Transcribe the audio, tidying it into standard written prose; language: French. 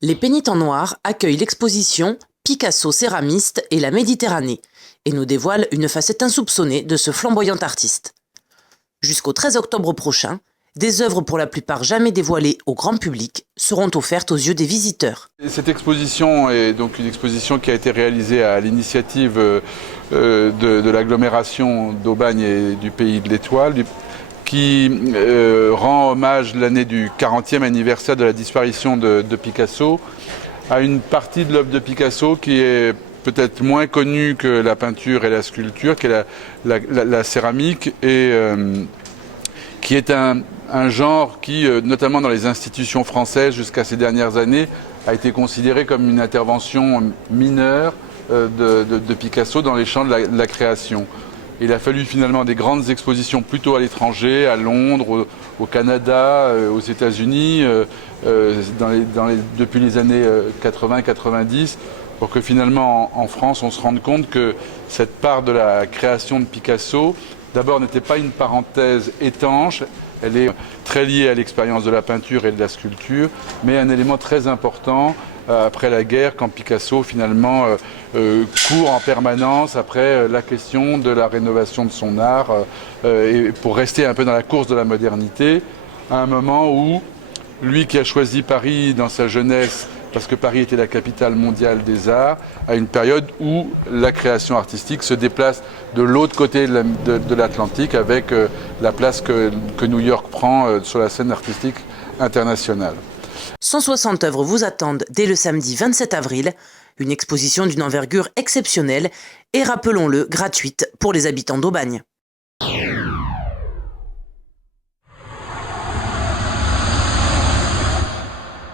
Les Pénitents Noirs accueillent l'exposition Picasso céramiste et la Méditerranée et nous dévoilent une facette insoupçonnée de ce flamboyant artiste. Jusqu'au 13 octobre prochain, des œuvres pour la plupart jamais dévoilées au grand public seront offertes aux yeux des visiteurs. Cette exposition est donc une exposition qui a été réalisée à l'initiative de l'agglomération d'Aubagne et du Pays de l'Étoile, qui rend hommage l'année du 40e anniversaire de la disparition de Picasso à une partie de l'œuvre de Picasso qui est peut-être moins connue que la peinture et la sculpture, qui est la céramique, et qui est un genre qui, notamment dans les institutions françaises jusqu'à ces dernières années, a été considéré comme une intervention mineure de Picasso dans les champs de la création. Il a fallu finalement des grandes expositions plutôt à l'étranger, à Londres, au Canada, aux États-Unis, depuis les années 80-90, pour que finalement en France on se rende compte que cette part de la création de Picasso, d'abord n'était pas une parenthèse étanche, elle est très liée à l'expérience de la peinture et de la sculpture, mais un élément très important après la guerre, quand Picasso finalement court en permanence après la question de la rénovation de son art, et pour rester un peu dans la course de la modernité, à un moment où lui qui a choisi Paris dans sa jeunesse, parce que Paris était la capitale mondiale des arts, à une période où la création artistique se déplace de l'autre côté de l'Atlantique avec la place que New York prend sur la scène artistique internationale. 160 œuvres vous attendent dès le samedi 27 avril, une exposition d'une envergure exceptionnelle et, rappelons-le, gratuite pour les habitants d'Aubagne.